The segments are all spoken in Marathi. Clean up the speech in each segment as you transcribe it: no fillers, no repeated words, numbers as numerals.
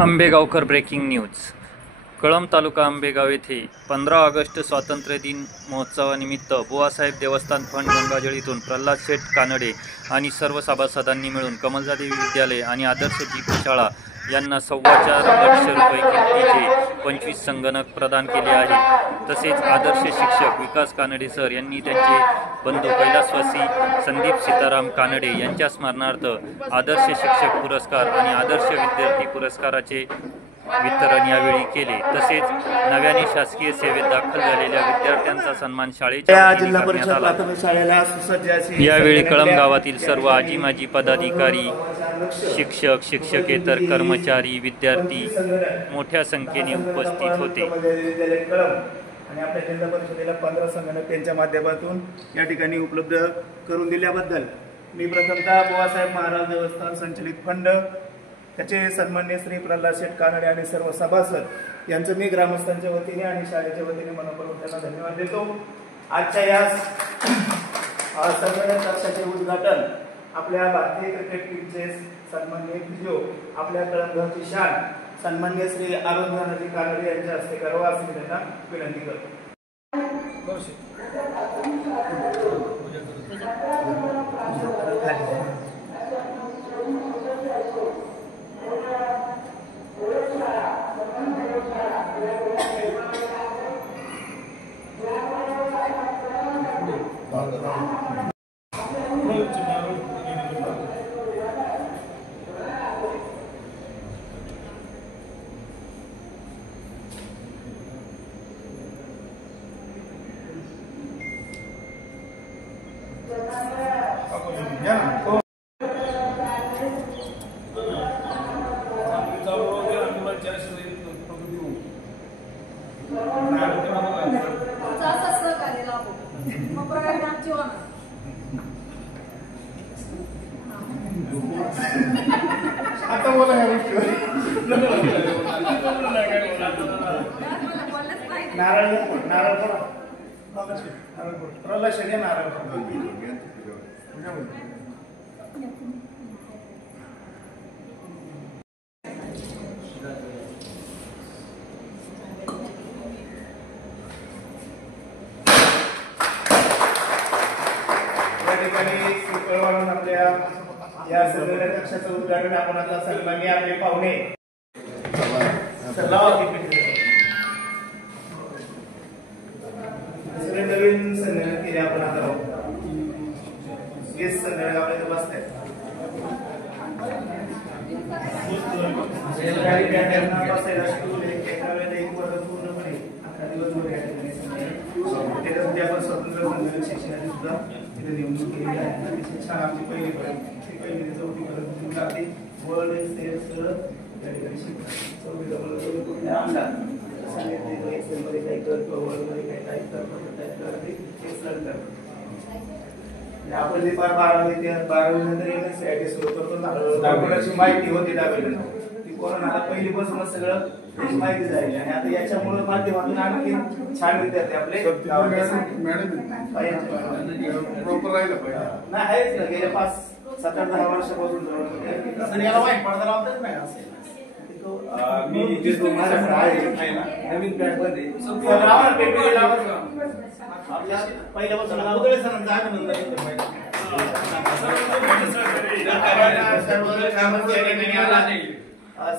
Ambegaonkar breaking news. कळंब तालुका आंबेगाव येथे 15 ऑगस्ट स्वातंत्र्य दिन महोत्सवानिमित्त बुवासाहेब देवस्थान फंड गंगाजळीतून प्रल्हाद शेठ कानडे आणि सर्व सभासदांनी मिळून कमलजादेवी विद्यालय आणि आदर्श जीप शाळा यांना 4.25 लाख रुपये किमतीचे 25 संगणक प्रदान केले आहेत. तसेच आदर्श शिक्षक विकास कानडे सर यांनी त्यांचे बंधू कैलासवासी संदीप सीताराम कानडे यांच्या स्मरणार्थ आदर्श शिक्षक पुरस्कार आणि आदर्श विद्यार्थी पुरस्काराचे वितरण यावेळी केले. तसेच नव्याने शासकीय सेवेत दाखल झालेल्या विद्यार्थ्यांचा सन्मान शाळेच्या जिल्हा परिषद प्राथमिक शाळेला सुसज्ज अशी यावेळी कळंब गावातील सर्व आजी माजी पदाधिकारी, शिक्षक, शिक्षकेतर कर्मचारी, विद्यार्थी मोठ्या संख्येने उपस्थित होते. आणि आपल्या जिल्हा परिषदेला 15 संगणक त्यांच्या माध्यमातून या ठिकाणी उपलब्ध करून दिल्याबद्दल मी प्रथमतः बुवासाहेब महाराज देवस्थान संचलित फंड त्याचे सन्माननीय श्री प्रल्हाद शेठ कानडे आणि सर्व सभासद यांचं मी ग्रामस्थांच्या वतीने आणि शाळेच्या वतीने मनपूर्वक त्यांना धन्यवाद देतो. आजच्या या संगणक कक्षाचे उद्घाटन आपल्या भारतीय क्रिकेट टीमचे सन्माननीय फिजिओ, आपल्या कळंबची शान सन्माननीय श्री आरोग्यनाथजी कानडे यांच्या हस्ते करावा असे मी त्यांना विनंती करतो. आता बोला ह्या गोष्टीवर नारळ प्रल्हाद शेठ नारळ या ठिकाणी आपल्या या संगणक कक्षाचं उद्घाटन आपण आता सन्माननीय आपले पाहुणे सगळे नवीन संगणक केले आपण आता 20 संगणक आपल्या इथे बसत आहेत. पूर्णपणे 11 दिवसभर या ठिकाणी आपण स्वतंत्र संगणक शिक्षणाची सुद्धा तिथे नेमणूक केलेली आहे. छान आमची पहिली 4थी पर्यंत जाते वर्ल्ड सेल्स या ठिकाणी शिकतात. 4वी आमदार सांगितले एक्सेल मध्ये काही करतो, वर्ड मध्ये काही टाईप करतो. आपण जे 12वी नंतर एमएससीआयटी सुरू करतो दाखवण्याची माहिती होती त्यावेळेला ती कोरोना आता पहिलीपासूनच सगळं त्याची माहिती झाली आणि आता याच्यामुळे माध्यमातून आणखी छान विद्यार्थी आपले प्रॉपर राहिलं पाहिजे नाही आहेच ना. गेल्या 5-7-10 वर्षापासून याला वाईट पडदा लावतच नाही असेल मी जे माझ्याकडे आहे नवीन पॅड मध्ये पहिल्यापासून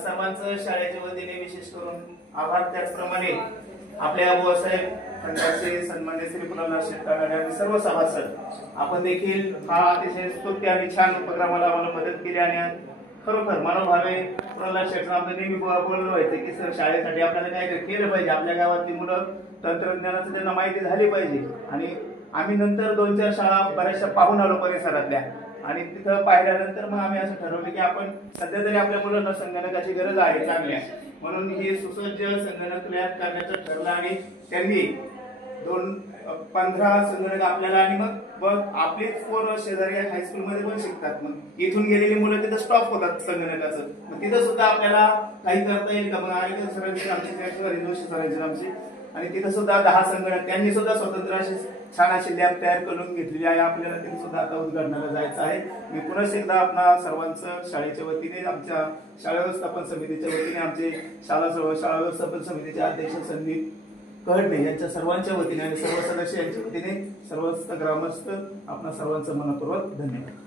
सर्वांचं शाळेच्या वतीने विशेष करून आभार. त्याचप्रमाणे आपल्या बुवासाहेब फंडाचे सन्माननीय श्री प्रल्हाद शेठ कानडे आणि सर्व सभासद आपण देखील हा अतिशय स्तुत्य आणि छान उपक्रमाला आम्हाला मदत केली आणि खरोखर मनोभावे प्रल्हाद शेठ आमचं नेहमी बोललो व्हायचं की सर शाळेसाठी आपल्याला काय केलं पाहिजे. आपल्या गावातली मुलं तंत्रज्ञानाचं त्यांना माहिती झाली पाहिजे आणि आम्ही नंतर 2-4 शाळा बऱ्याचशा पाहून आलो परिसरातल्या आणि तिथं पाहिल्यानंतर मग आम्ही असं ठरवलं की आपण सध्या तरी आपल्या मुलांना संगणकाची गरज आहे चांगल्या, म्हणून हे सुसज्ज संगणक तयार करण्याचं ठरलं आणि त्यांनी 15 संगणक आपल्याला आणि मग आपलीच पोरं शेजारी हायस्कूल मध्ये पण शिकतात. मग इथून गेलेली मुलं तिथं स्टॉप होतात संगणकाचं, मग तिथं सुद्धा आपल्याला काही करता येईल का. मग आणि सरांची आमची जोशी सरांची आमची आणि तिथे सुद्धा 10 संगणक त्यांनी सुद्धा स्वतंत्र असे छान अशी लॅब तयार करून घेतलेली आहे. आपल्याला तिथे सुद्धा आता उद्घाटनाला जायचं आहे. मी पुन्हा एकदा आपणा सर्वांचं शाळेच्या वतीने, आमच्या शाळा व्यवस्थापन समितीच्या वतीने, आमचे शाळा व्यवस्थापन समितीचे अध्यक्ष संदीप कहडणे यांच्या सर्वांच्या वतीने आणि सर्व सदस्य यांच्या वतीने सर्वस्त ग्रामस्थ आपणा सर्वांचं मनपूर्वक धन्यवाद.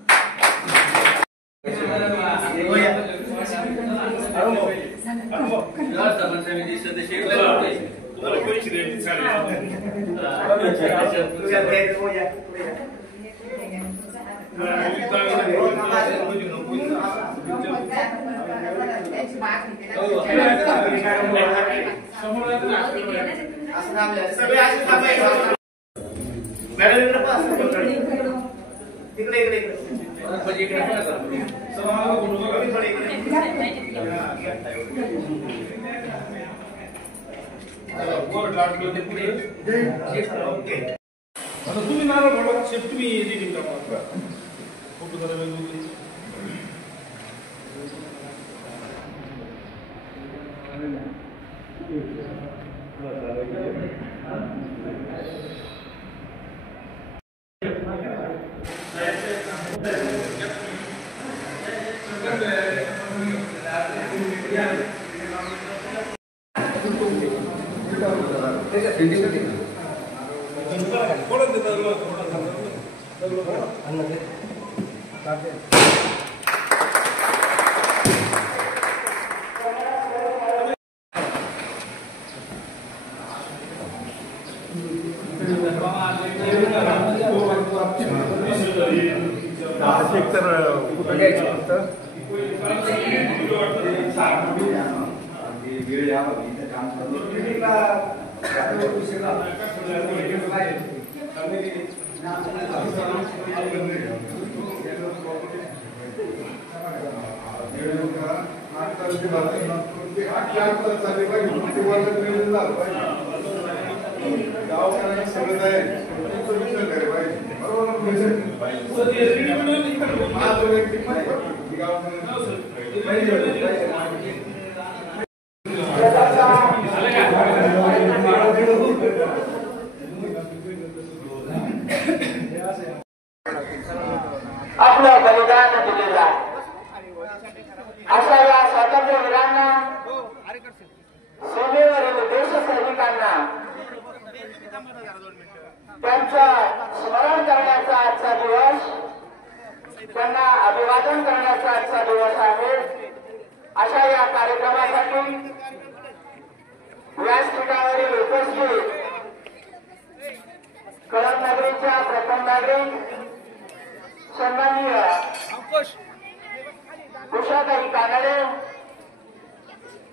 आता तुम्ही नारळ फोडा, शेफ तुम्ही एडिटिंग करा. फोटो करायला आपलं बलिदान दिलेलं आहे. अशा या स्वातंत्र्यवीरांना, सीमेवरील देशसैनिकांना त्यांचं स्मरण करण्याचा आजचा दिवस, त्यांना अभिवादन करण्याचा आजचा दिवस आहे. अशा या कार्यक्रमासाठी व्यासपीठावरील उपस्थित कळंब नगरीच्या प्रथम नागरिक सन्माननीय उषाताई कानडे,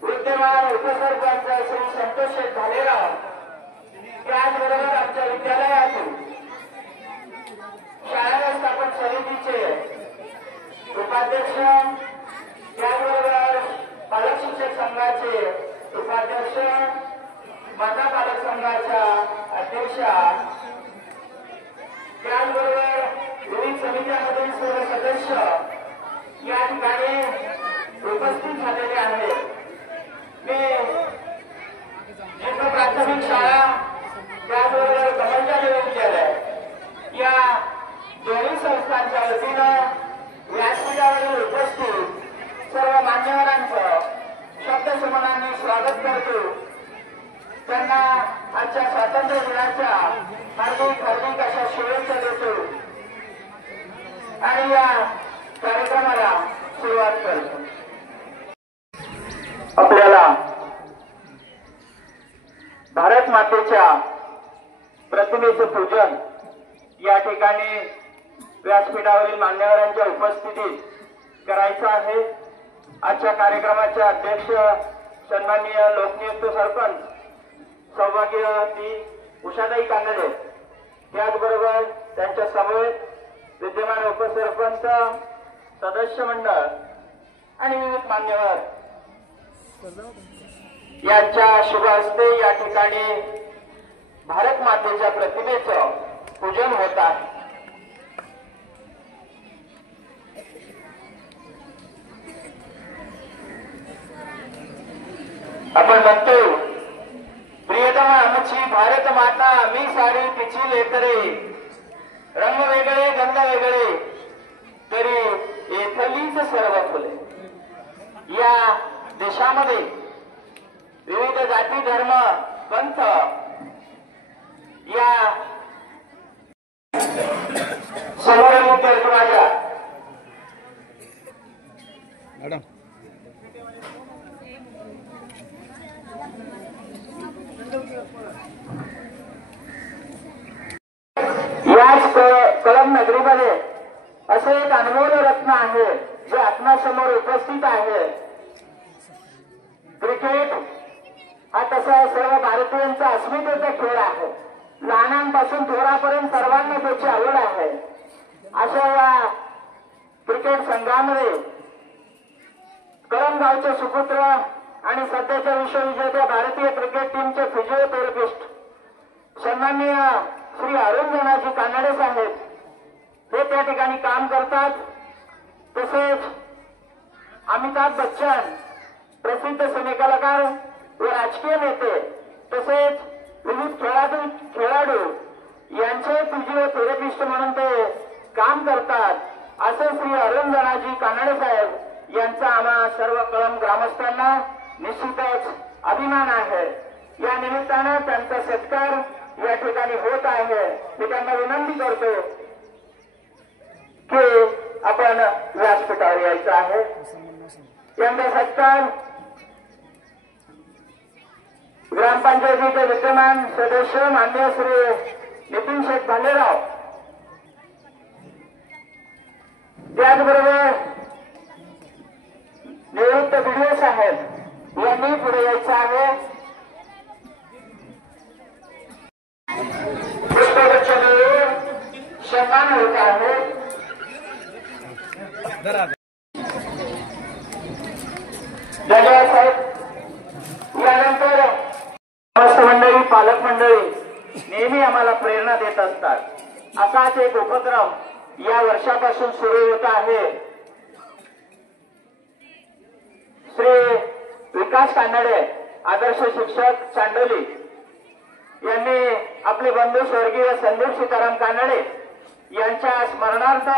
विद्यमान उपसरपंच श्री संतोष शेठ भालेराव, त्याचबरोबर आमच्या विद्यालयातून शाळा व्यवस्थापन समितीचे उपाध्यक्ष, त्याचबरोबर पालक शिक्षक संघाचे उपाध्यक्ष, माता पालक संघाच्या अध्यक्षा, त्याचबरोबर विविध समित्यांमधील सर्व सदस्य या ठिकाणी उपस्थित झालेले आहेत. मी जिल्हा प्राथमिक शाळा, त्याचबरोबर कमलजादेवी विद्यालय या दोन्ही संस्थांच्या वतीनं व्यासपीठावरील उपस्थित सर्व मान्यवरांचं शब्दसमानांनी स्वागत करतो. त्यांना आजच्या स्वातंत्र्य दिनाच्या हार्दिक हार्दिक अशा शुभेच्छा देतो आणि या कार्यक्रमाला सुरुवात करतो. आपल्याला भारत मातेच्या प्रतिमेचे पूजन या ठिकाणी व्यासपीठावरील मान्यवरांच्या उपस्थितीत करायचं आहे. आजच्या कार्यक्रमाचे अध्यक्ष सन्माननीय लोकनियुक्त सरपंच सौभाग्यवती उषाताई कानडे, त्याचबरोबर त्यांच्या समवेत विद्यमान उपसरपंच, सदस्य मंडळ आणि विविध मान्यवर यांच्या शुभ हस्ते या ठिकाणी भारत मातेच्या प्रतिमेचं पूजन होत आहे. आपण म्हणतो प्रियतमा आमची भारत माता मी साडी तिची लेकरे, रंग वेगळे गंध वेगळे तरी येथलीच सर्व फुले. या देशामध्ये विविध जाती धर्म पंथ या समोर माझ्या मॅडम याच कळम नगरीमध्ये असे एक अनमोल रत्न आहे जे आपणासमोर उपस्थित आहे. क्रिकेट हा तसा सर्व भारतीयांचा अस्मितेचा खेळ आहे. लहानांपासून थोरापर्यंत सर्वांना त्याची आवड आहे. अशा या क्रिकेट संघामध्ये कळम गावचे सुपुत्र आणि सध्याच्या विश्वविजेत्या भारतीय क्रिकेट टीमचे फिजिओथेरपिस्ट सन्माननीय श्री अरुण धनाजी कानडे साहेब हे त्या ठिकाणी काम करतात. तसेच अमिताभ बच्चन प्रसिद्ध सिनेकलाकार व राजकीय नेते तसेच विविध खेळाडू यांचे फिजिओथेरपिस्ट म्हणून ते काम करतात. असे श्री अरुण धनाजी कानडे साहेब यांचा आम्हा सर्व कळम ग्रामस्थांना निश्चितच अभिमान आहे. या निमित्तानं त्यांचा सत्कार या ठिकाणी होत आहे. मी त्यांना विनंती करतो की आपण व्यासपीठावर यायचं आहे. यांचा सत्कार ग्रामपंचायतीचे विद्यमान सदस्य माननीय श्री नितीन शेठ भालेराव त्याचबरोबर निवृत्त बीडीओ साहेब यांनी पुढे यायचं आहे. पुष्पगुच्छ देऊन सन्मान होत आहे. धन्यवाद साहेब. यानंतर समस्त मंडळी पालक मंडळी नेहमी आम्हाला प्रेरणा देत असतात. असाच एक उपक्रम या वर्षापासून सुरू होत आहे. श्री विकास कानडे आदर्श शिक्षक चांडोली यांनी आपले बंधू स्वर्गीय संदीप सीताराम कानडे यांच्या स्मरणार्थ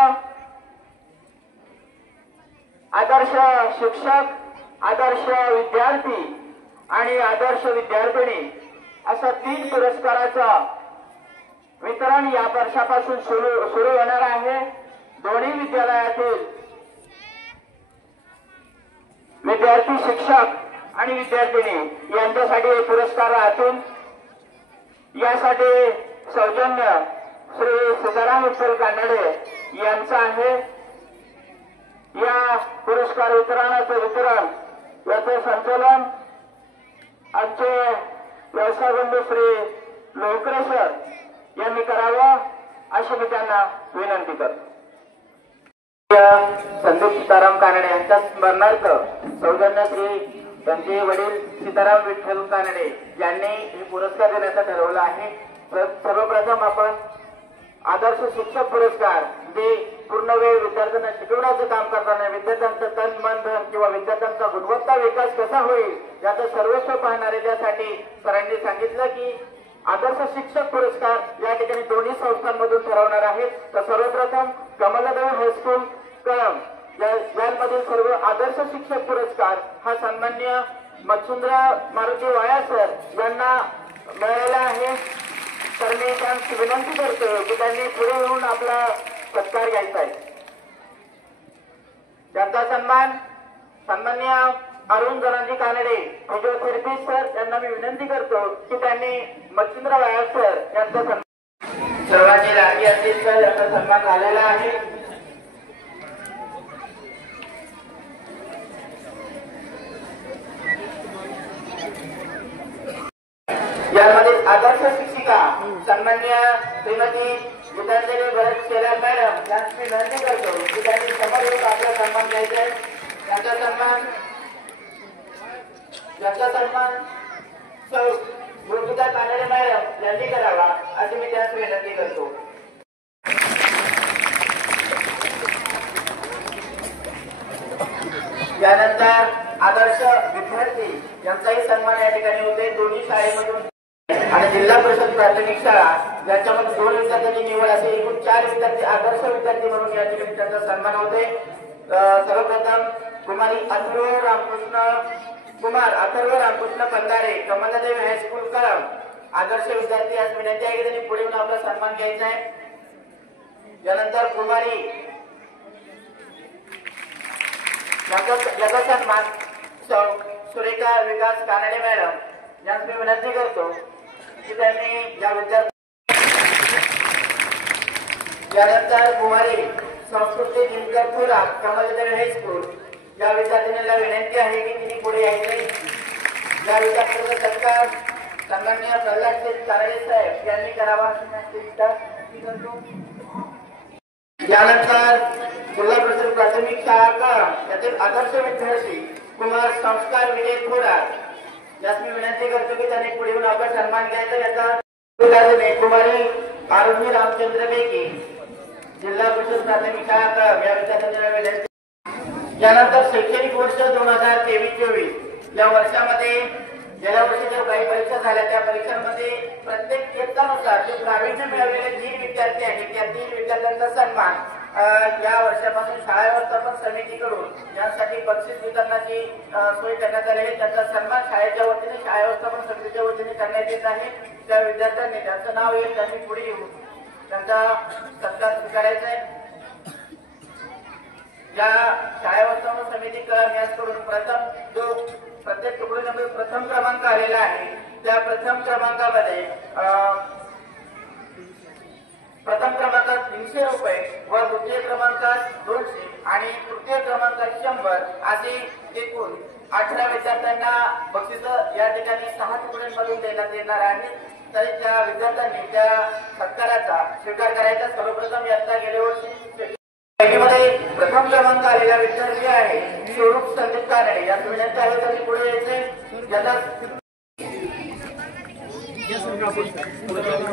आदर्श शिक्षक, आदर्श विद्यार्थी आणि आदर्श विद्यार्थिनी असा 3 पुरस्काराचं वितरण या वर्षापासून सुरू होणार आहे. दोन्ही विद्यालयातील विद्यार्थी, शिक्षक आणि विद्यार्थिनी यांच्यासाठी हे पुरस्कार राहतील. यासाठी सौजन्य श्री सीताराम विठ्ठल कानडे यांचं आहे. या पुरस्कार वितरणाचं वितरण याचं संचालन आमचे व्यवसाय बंधू श्री लोकरे सर यांनी करावं अशी मी त्यांना विनंती करतो. संदीप सीताराम कानडे यांच्या स्मरणार्थ सौजन्य श्री त्यांचे वडील सीताराम विठ्ठल कानडे यांनी हे पुरस्कार देण्याचं ठरवलं आहे. सर्वप्रथम आपण आदर्श शिक्षक पुरस्कार जे पूर्ण वेळ विद्यार्थ्यांना शिकवण्याचं काम करताना विद्यार्थ्यांचं तन मन धन किंवा विद्यार्थ्यांचा गुणवत्ता विकास कसा होईल याचं सर्वस्व पाहणारे त्यासाठी सरांनी सांगितलं की आदर्श शिक्षक पुरस्कार या ठिकाणी दोन्ही संस्थांमधून ठरवणार आहेत. तर सर्वप्रथम कमलादेव हायस्कूल कळम यांमधील सर्व आदर्श शिक्षक पुरस्कार हा सन्मान्य मच्छिंद्र मारुती वाया सर यांना मिळालेला आहे. तर मी त्यांची विनंती करतो की त्यांनी पुढे येऊन आपला सत्कार घ्यायचा आहे. त्यांचा सन्मान सन्मान्य अरुण धनाजी कानडे फिजिओथेरपिस्ट सर यांना मी विनंती करतो की त्यांनी मच्छिंद्र वाया सर यांचा सन्मान सर्वांनी राणी अजित सर यांचा सन्मान झालेला आहे. यामध्ये आदर्श शिक्षिका सन्मान्य श्रीमती गीतांजली भरत शेलार मॅडम यांची विनंती करतो की त्यांनी समोर येऊन आपला सन्मान द्यायचा आहे. याचा सन्मान गुरुगीता कानडे मॅडम यांनी करावा अशी मी त्यांची विनंती करतो. त्यानंतर आदर्श विद्यार्थी यांचाही सन्मान या ठिकाणी होते. दोन्ही शाळेमधून आणि जिल्हा परिषद प्राथमिक शाळा ज्याच्यामध्ये 2 विद्यार्थ्यांची निवड असेल, एकूण 4 विद्यार्थी आदर्श विद्यार्थी म्हणून या ठिकाणी त्यांचा सन्मान होते। सर्वप्रथम कुमारी अथर्व रामकृष्ण पंधारे, कमलादेवी हायस्कूल कळंब आदर्श विद्यार्थी आज विनंती आहे की त्यांनी पुढे येऊन आपला सन्मान घ्यायचा आहे। यानंतर कुमारी याचा सन्मान सुरेखा विकास कानडे मॅडम यांना मी विनंती करतो की त्यांनी या विद्यार्थी। यानंतर कुमारी संस्कृती दिनकर थोरात, कमलादेवी हायस्कूल या विद्यार्थिनीला विनंती आहे की तिने पुढे यायचे। या विद्यार्थ्यांचा सत्कार सन्माननीय प्रल्हाद कानडे साहेब यांनी करावा अशी विनंती करतो। यानंतर जिल्हा परिषद प्राथमिक शाळा यातील आदर्श विद्यार्थी कुमार संस्कार विजय थोरात यास मी विनंती करतो की त्यांनी पुढे येऊन आपला सन्मान घ्यायचा। याचा कुमारी आरोग्य रामचंद्र बेकी, जिल्हा परिषद प्राथमिक शाळा या विद्यार्थ्यांना विनंती। यानंतर शैक्षणिक वर्ष 2023-24 या वर्षामध्ये गेल्या वर्षी ज्या काही परीक्षा झाल्या त्या परीक्षांमध्ये प्रत्येक क्षेत्रानुसार जे प्रावीण्य मिळवलेले 3 विद्यार्थी आहेत त्या 3 विद्यार्थ्यांचा सन्मान या वर्षापासून शाळा व्यवस्थापन समितीकडून यासाठी बक्षीस वितरणाची सोय करण्यात आली आहे। त्यांचा सन्मान शाळेच्या वतीने शाळा व्यवस्थापन समितीच्या वतीने करण्यात येत आहे। त्या विद्यार्थ्यांनी त्यांचं नाव येईल त्यांनी पुढे येऊन त्यांचा सत्कार स्वीकारायचा आहे। या शाळा व्यवस्थापन समिती याकडून प्रत्येक तुकडीमध्ये प्रथम क्रमांक आलेला आहे। त्या प्रथम क्रमांकामध्ये प्रथम क्रमांकात 300 रुपये व द्वितीय क्रमांकात 200 आणि तृतीय क्रमांकात 100 असे एकूण 18 विद्यार्थ्यांना बक्षीस या ठिकाणी 6 तुकड्यांमधून देण्यात येणार आहे। तरी त्या विद्यार्थ्यांनी त्या सत्काराचा स्वीकार करायचा। सर्वप्रथम याचा गेल्या वर्षी मध्ये प्रथम क्रमांक आलेला विद्यार्थी आहे स्वरूप संदीप कानडे या विनंती आहे त्यांनी पुढे यायचे।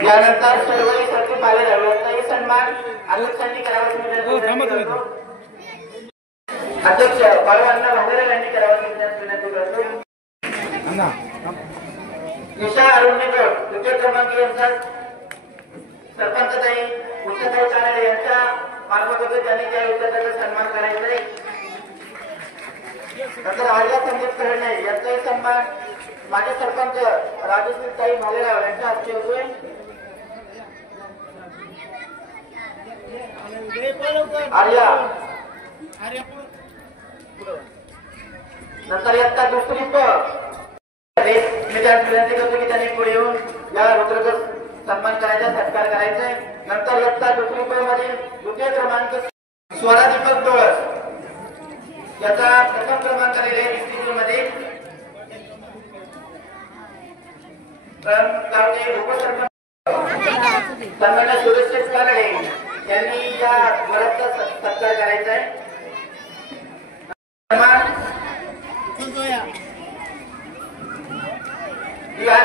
यानंतर सर्वही सरकी बालेराव सन्मान अध्यक्षांनी करावा अध्यक्ष बाळांना भालेराव यांनी करावा विनंती करतो। निशा अरुणकर तृतीय क्रमांक यांचा सरपंचताई उषाताई कानडे यांच्या मार्फत होते त्यांनी त्या विद्यार्थ्याचा सन्मान करायचा आहे। नंतर आर्या संदीप करणे यांचाही सन्मान माझे सरपंच राजश्रीताई भालेराव यांच्या हस्ते होतोय। आर्या नंतर इयत्ता दुसरी मी त्या विनंती करतो की त्यांनी पुढे येऊन या रुद्राचा सन्मान करायचा सत्कार करायचा आहे। नंतर इयत्ता दुसरी मध्ये द्वितीय क्रमांक स्वरा दीपक डोळस याचा प्रथम क्रमांक आलेला आहे मध्ये गावचे उपसरपंच सन्मान्य सुरेश कानडे यांनी या वराचा सत्कार करायचा आहे।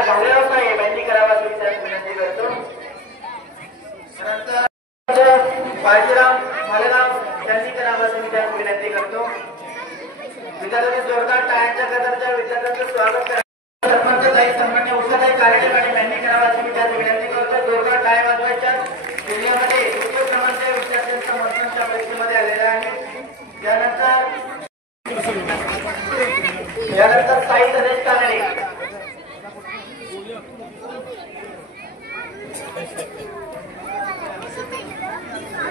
भालेराव साहेब यांनी करावा विनंती करतो। नंतर बाजीराव भालेराव यांनी करावा विनंती करतो। विद्यार्थ्यांनी जोरदार टाळ्यांच्या गजराच्या विद्यार्थ्यांचं स्वागत करा। सरपंच ताई सन्मान्य उषाताई कानडे मॅडम यांनी करावा विनंती करतो। जोरदार टाळ्या वाजवायच्या। जिल्ह्यामध्ये तृतीय क्रमांकाच्या विद्यार्थ्यांचा मतदानच्या परीक्षेमध्ये आलेला आहे। यानंतर साई गणेश कानडे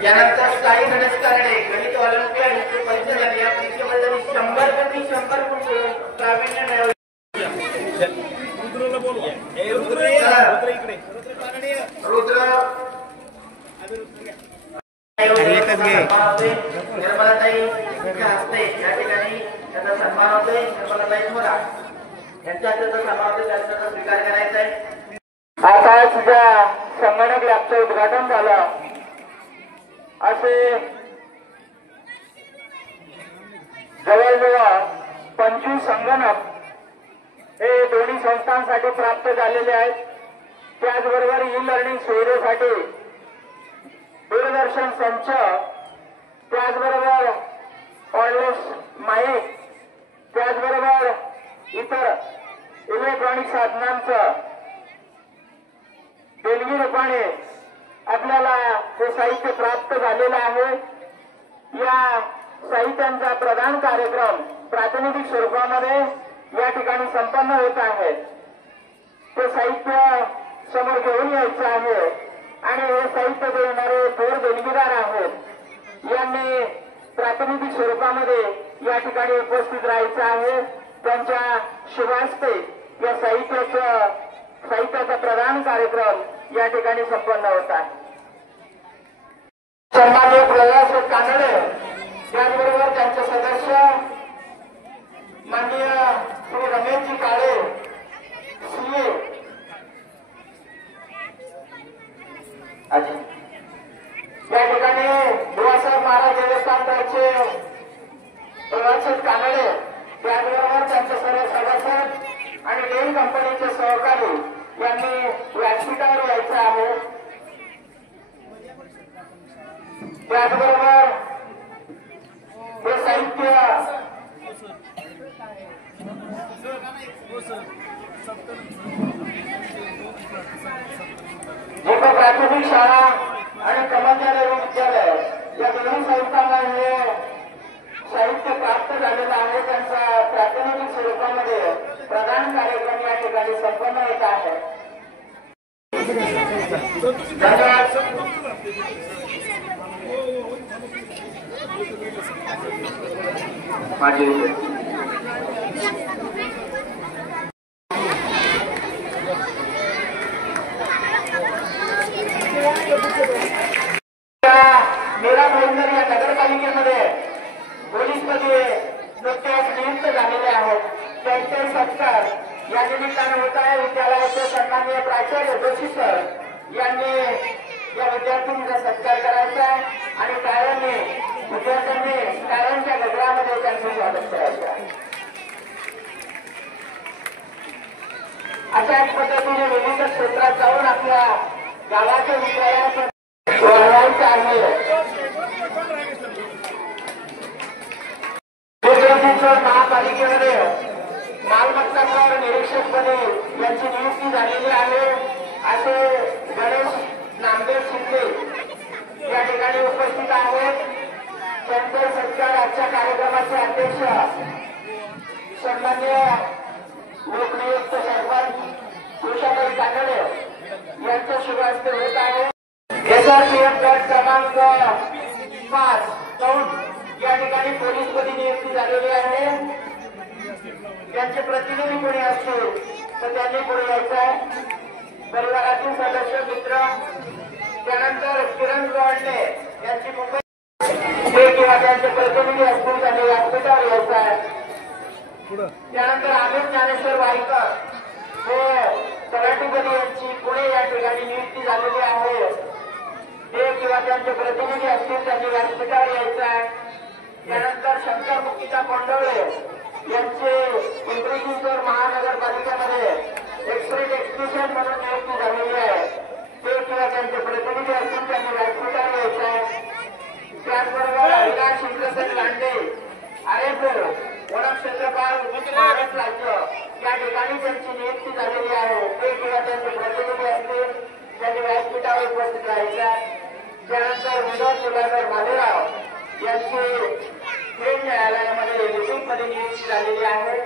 यानंतर साई गणेश कानडे गणित ऑलिम्पियाड परीक्षा झाली। या परीक्षेमध्ये 100 पैकी 100 गुण प्रावीण्य मिळवले। रुद्र निर्मलाताई हस्ते या ठिकाणी त्यांचा सन्मान होतोय। निर्मलाताई थोरात यांच्या हस्ते सन्मान होतोय त्यांचा स्वीकार करायचा आहे। आता सुद्धा संगणक लॅबचं उद्घाटन झालं। असे जवळजवळ 25 संगणक हे दोन्ही संस्थांसाठी प्राप्त झालेले आहेत। त्याचबरोबर ई लर्निंग सुविधेसाठी दूरदर्शन संच, त्याचबरोबर ऑर्डर्स माईक, त्याचबरोबर इतर इलेक्ट्रॉनिक साधनांचं देणगी रूपाने आपल्याला हे साहित्य प्राप्त झालेलं आहे. या साहित्यांचा प्रदान कार्यक्रम प्रातिनिधिक स्वरूपामध्ये या ठिकाणी संपन्न होत आहे. ते साहित्य समोर घेऊन यायचं आहे आणि हे साहित्य देणारे थोर देणगीदार आहेत यांनी प्रातिनिधिक स्वरूपामध्ये या ठिकाणी उपस्थित राहायचं आहे. त्यांच्या शुभास्ते या साहित्याचा प्रदान कार्यक्रम या ठिकाणी संपन्न होत आहे. सन्माननीय प्रल्हाद कानडे त्याचबरोबर त्यांचे सदस्य माननीय श्री रमेशजी काळे सीए या ठिकाणी बुवासाहेब महाराज देवस्थान ट्रस्टचे प्रल्हाद कानडे त्याचबरोबर त्यांचे सर्व सदस्य आणि डेल कंपनीचे सहकारी यांनी व्यासपीठावर यायचं आहे. त्याचबरोबर हे साहित्य एक प्राथमिक शाळा आणि कमलजाने विद्यालय या दोन्ही संस्थांना हे साहित्य प्राप्त झालेलं आहे. त्यांचा प्रातिनिधिक स्वरूपामध्ये प्रदान कार्यक्रम या ठिकाणी संपन्न होत आहे. धन्यवाद. माझे मेरा भाईंदर या नगरपालिकेमध्ये पोलीसमध्ये नुकत्याच नियुक्त झालेले आहेत. त्यांचे सत्कार या निमित्ताने होत आहे. विद्यालयाचे सन्माननीय प्राचार्य जोशी सर यांनी या विद्यार्थ्यांचा सत्कार करायचा आहे आणि विद्यार्थ्यांनी टाळ्यांच्या गजरामध्ये त्यांचं स्वागत करायचं आहे. अशाच पद्धतीने विविध क्षेत्रात जाऊन आपल्या गावाच्या विद्यालयाचं वाढवायचं आहे. महापालिकेमध्ये मालमत्ता कर निरीक्षकपदी यांची नियुक्ती झालेली आहे. असे गणेश नामदेव शिंदे या ठिकाणी उपस्थित आहेत. त्यांचे सत्कार आजच्या कार्यक्रमाचे अध्यक्ष सन्माननीय लोकनियुक्त सरपंच उषाताई कानडे यांच्या शुभास्ते होत आहे. SRPF गट क्रमांक 5 कौंड या ठिकाणी पोलीसपदी नियुक्ती झालेली आहे. त्यांचे प्रतिनिधी कोणी असतील तर त्यांनी पुढे यायचं आहे. परिवारातील सदस्य मित्र त्यानंतर किरण गोडणे यांची मुंबई किंवा त्यांचे प्रतिनिधी असतील त्यांनी व्यासपीठावर यायचं आहे. त्यानंतर अमित ज्ञानेश्वर वाईकर हे तलाठीपदी यांची पुणे या ठिकाणी नियुक्ती झालेली आहे. ते किंवा त्यांचे प्रतिनिधी असतील त्यांनी व्यासपीठावर यायचं आहे. त्यानंतर शंकर मुक्तीचा कोंडवळे यांचे पिंपरी चिंचवड महानगरपालिकेमध्ये एक्सप्रेस एक्सप्रेशन म्हणून नियुक्ती झालेली आहे. ते किंवा त्यांचे प्रतिनिधी असतील त्यांनी व्यासपीठावर यायचं आहे. त्याचबरोबर अविनाश इंद्रसेन लांडे आरेपूर वन क्षेत्रपाल महाराष्ट्र राज्य या ठिकाणी त्यांची नियुक्ती झालेली आहे. ते किंवा त्यांचे प्रतिनिधी असतील त्यांनी व्यासपीठावर उपस्थित राहायचं आहे. त्यानंतर विनोद मुलाधर भालेराव यांची थेट न्यायालयामध्ये लिपिकमध्ये नियुक्ती झालेली आहे.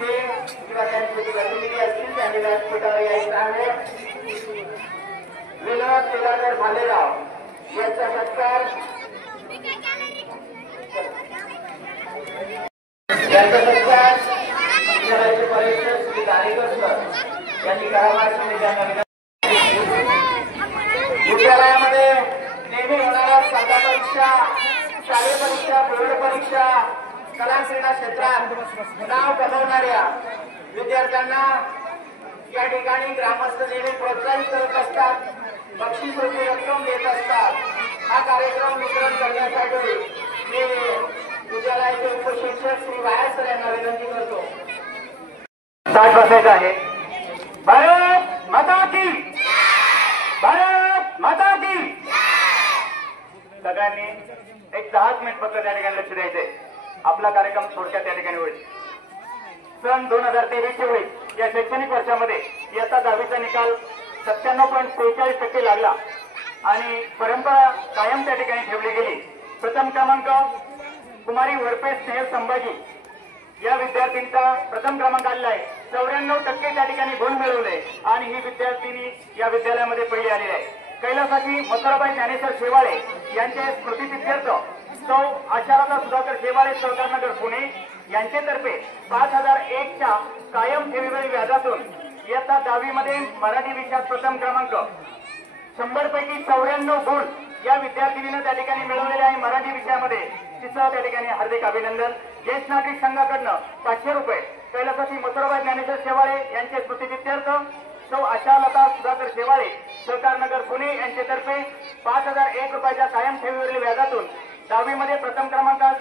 ते किंवा त्यांचे प्रतिनिधी असतील त्यांनी व्यासपीठावर यायचं आहे. विनोद मुलाधर भालेराव यांचा सत्कार विद्यालयाचे परीक्षक श्री दारेकर सर यांनी करावा. विद्यालयामध्ये नेहमी होणाऱ्या स्पर्धा परीक्षा, शालेय परीक्षा, बोर्ड परीक्षा, कला क्रीडा क्षेत्रात नाव कमवणाऱ्या विद्यार्थ्यांना या ठिकाणी ग्रामस्थ नेहमी प्रोत्साहित करत असतात. बक्षीस रूपी रक्कम देत असतात. हा कार्यक्रम वितरण करण्यासाठी मी विद्यालयाचे उपशिक्षक श्री वाया सर यांना विनंती करतो. साठ बसायचं आहे. भारत माता की, भारत माता की. सगळ्यांनी एक 10 मिनिट फक्त त्या ठिकाणी लक्ष द्यायचंय. आपला कार्यक्रम थोडक्यात त्या ठिकाणी होईल. सन 2023 होईल. या शैक्षणिक वर्षामध्ये इयत्ता 10वीचा निकाल 97.43% लागला आणि परंपरा कायम त्या ठिकाणी ठेवली गेली. प्रथम क्रमांक कुमारी वरपे स्नेहल संभाजी या विद्यार्थींचा प्रथम क्रमांक आलेला आहे. 94% त्या ठिकाणी गुण मिळवले आणि ही विद्यार्थिनी या विद्यालयामध्ये पहिली आलेली आहे. कैलासाची मथुराबाई ज्ञानेश्वर शेवाळे यांचे स्मृतिसिद्ध्यर्थ सौ आशालता सुधाकर शेवाळे सहकारनगर पुणे यांच्यातर्फे 5001च्या कायम ठेवीवरील व्याजातून इयत्ता 10वी मध्ये मराठी विषयात प्रथम क्रमांक 100 पैकी 94 गुण या विद्यार्थिनीनं त्या ठिकाणी मिळवलेले आहे. मराठी विषयामध्ये तिचं त्या ठिकाणी हार्दिक अभिनंदन. ज्येष्ठ नागरिक संघाकडनं 500 रुपये कैलासाची मथुराबाई ज्ञानेश्वर शेवाळे यांचे स्मृतिसिद्ध्यर्थ सौ आशालता सुधाकर शेवाळे सहकारनगर पुणे यांच्यातर्फे 5001 रुपयाच्या कायम ठेवीवरील व्याजातून 10वी मध्ये प्रथम क्रमांकात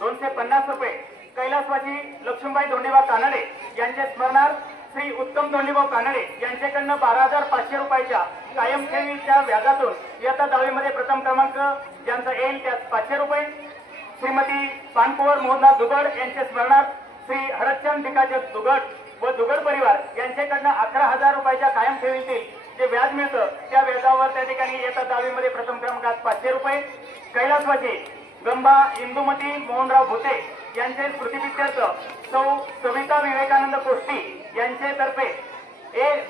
250 रुपये कैलासवासी लक्ष्मीबाई धोंडेबा कानडे यांचे स्मरणार्थ श्री उत्तम धोंडेभाऊ कानडे यांच्याकडनं 12,500 रुपयाच्या कायम ठेवीच्या व्याजातून इयत्ता 10वी मध्ये प्रथम क्रमांक ज्यांचा येईल त्यात 500 रुपये. श्रीमती पानकुवर मोहनदास दुगड यांचे स्मरणार्थ श्री हरचंद भिकाजी दुगड व दुगड परिवार यांच्याकडनं 11,000 रुपयाच्या कायम ठेवीतील जे व्याज मिळतं त्या व्याजावर त्या ठिकाणी इयत्ता 10वी मध्ये प्रथम क्रमांकात 500 रुपये. कैलासवासी गंबा इंदुमती मोहनराव भुते यांचे स्मृतिप्रित्यर्थ सौ सविता विवेकानंद कोष्टी यांच्यातर्फे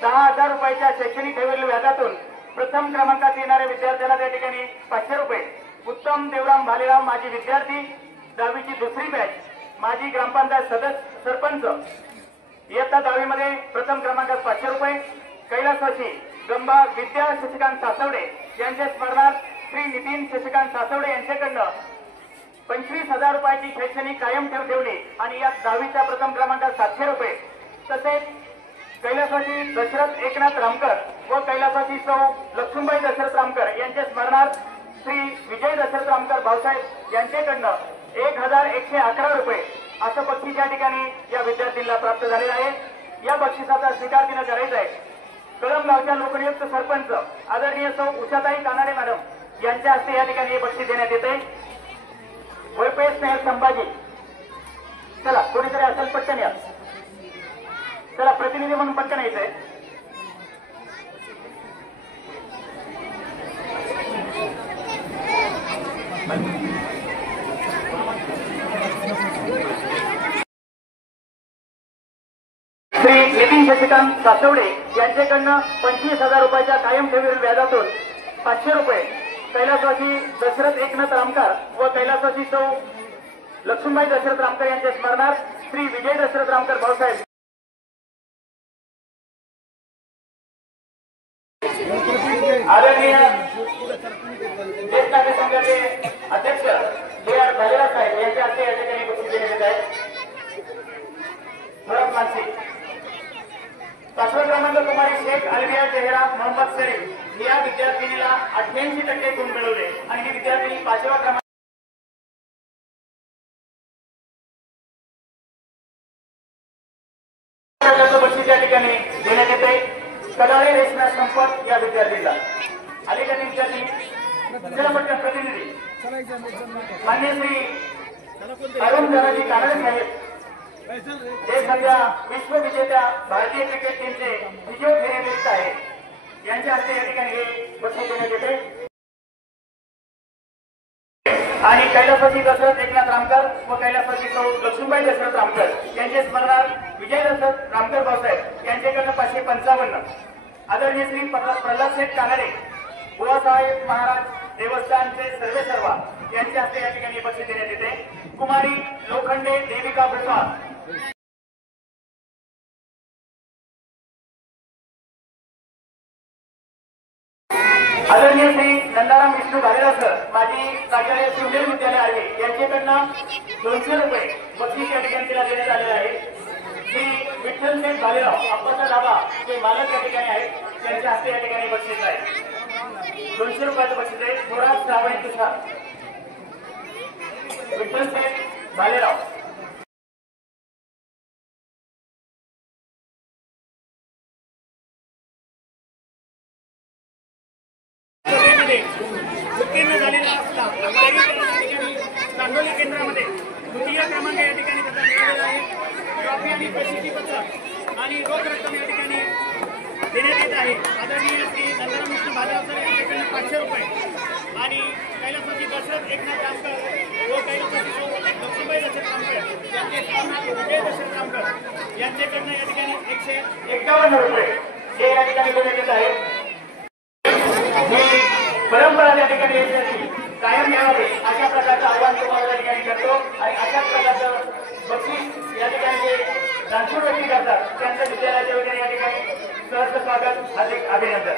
10,000 रुपयाच्या शैक्षणिक ठेवीवरील व्याजातून प्रथम क्रमांकात येणाऱ्या विद्यार्थ्याला त्या ठिकाणी 500 रुपये. उत्तम देवराम भालेराव माजी विद्यार्थी 10वीची दुसरी बॅच माजी ग्रामपंचायत सदस्य सरपंच इयत्ता 10वी मध्ये प्रथम क्रमांकात 500 रुपये. कैलासवासी गंबा विद्या शशिकांत सासवडे यांच्या स्मरणार्थ श्री नितीन शशिकांत सासवडे यांच्याकडनं 25,000 रुपयाची शैक्षणिक कायम ठेव ठेवली आणि या 10वीच्या प्रथम क्रमांकात 700 रुपये. तसेच कैलासवासी दशरथ एकनाथ रामकर व कैलासवासी सौ लक्ष्मीबाई दशरथ रामकर यांच्या स्मरणार्थ श्री विजय दशरथ रामकर भाऊसाहेब यांच्याकडनं 1,111 रुपये असं बक्षीस या ठिकाणी या विद्यार्थ्यांना प्राप्त झालेलं आहे. या बक्षिसाचा स्वीकार तिनं करायचा आहे. कळंब गावच्या लोकनियुक्त सरपंच आदरणीय सौ उषाताई कानाडे मॅडम यांच्या हस्ते या ठिकाणी हे बक्षीस देण्यात येते. वरपे स्नेहल संभाजी चला कोणीतरी असेल पटकन या. चला प्रतिनिधी म्हणून पटकन यायचंय. श्री नितीन शशिकांत सासवडे यांच्याकडनं 25,000 रुपयाच्या कायम ठेवीवरील व्याजातून 500 रुपये. कैलासवासी दशरथ एकनाथ रामकर व कैलासवासी सौ लक्ष्मीबाई दशरथ रामकर यांच्या स्मरणार्थ श्री विजय दशरथ रामकर भाऊसाहेब आदरणीय ज्येष्ठ नागरिक संघाचे अध्यक्ष जे.आर. भालेराव साहेब यांच्या हस्ते या ठिकाणी बक्षीस देण्यात येत आहे. भरत मानसी 5वा क्रमांक कुमारी शेख अलविया चेहरा मोहम्मद शरीफ या विद्यार्थिनीला 88% गुण मिळवले आणि ही विद्यार्थिनी 5वा क्रमांक बक्षीस या ठिकाणी देण्यात येते. कडाळे रेशना संपत या विद्यार्थीला अलीकडे विद्यार्थी पटकन प्रतिनिधी मान्य श्री अरुण धनाजी कानडे साहेब हे सध्या विश्वविजेत्या भारतीय क्रिकेट टीमचे फिजिओथेरपिस्ट आहेत. यांच्या हस्ते या ठिकाणी हे बक्षीस देण्यात येते. आणि कैलासवासी दशरथ एकनाथ रामकर व कैलासवासी सौ लक्ष्मीबाई दशरथ रामकर यांचे स्मरणार्थ विजय दशरथ रामकर भाऊसाहेब यांच्याकडनं 555. आदरणीय श्री प्रल्हाद शेठ कानडे बुवासाहेब महाराज देवस्थानचे सर्वे सर्वा यांच्या हस्ते या ठिकाणी बक्षीस देण्यात येते. कुमारी लोखंडे देविका भोपाळ आदरणीय श्री नंदाराम विष्णू भालेराव सर माजी प्राचार्य शिवदेव विद्यालय आहे यांच्याकडनं 200 रुपये बक्षीस या ठिकाणी तिला देण्यात आलेलं आहे. श्री विठ्ठल शेठ भालेराव अप्पाचा लाभा जे मालक या ठिकाणी आहेत त्यांच्या हस्ते या ठिकाणी बक्षीस आहे. 200 रुपयाचं बक्षीस आहे. थोरात श्रावणी तुषार विठ्ठल शेठ भालेराव उत्तीर्ण झालेला असला चांदोली केंद्रामध्ये द्वितीय क्रमांक या ठिकाणी त्याचा मिळालेला आहे. ट्रॉफी आणि प्रसिद्धी पत्रक आणि रोख रक्कम या ठिकाणी देण्यात येत आहे. आदरणीय रुपये आणि कैलासवासी दशरथ एकनाथ रामकर व कैलासवासी लक्ष्मीबाई दशरथ रामकर यांचे स्वामी विजय दशरथ रामकर यांच्याकडनं या ठिकाणी 151 रुपये हे या ठिकाणी देण्यात येत आहे. ही परंपरा त्या ठिकाणी कायम मिळावी अशा प्रकारचं आव्हान तुम्हाला या ठिकाणी करतो आणि अशाच प्रकारचं बक्षीस या ठिकाणी जे दानशूर व्यक्ती करतात त्यांच्या विद्यालयाच्या वतीने या ठिकाणी सहर्ष स्वागत, हार्दिक अभिनंदन.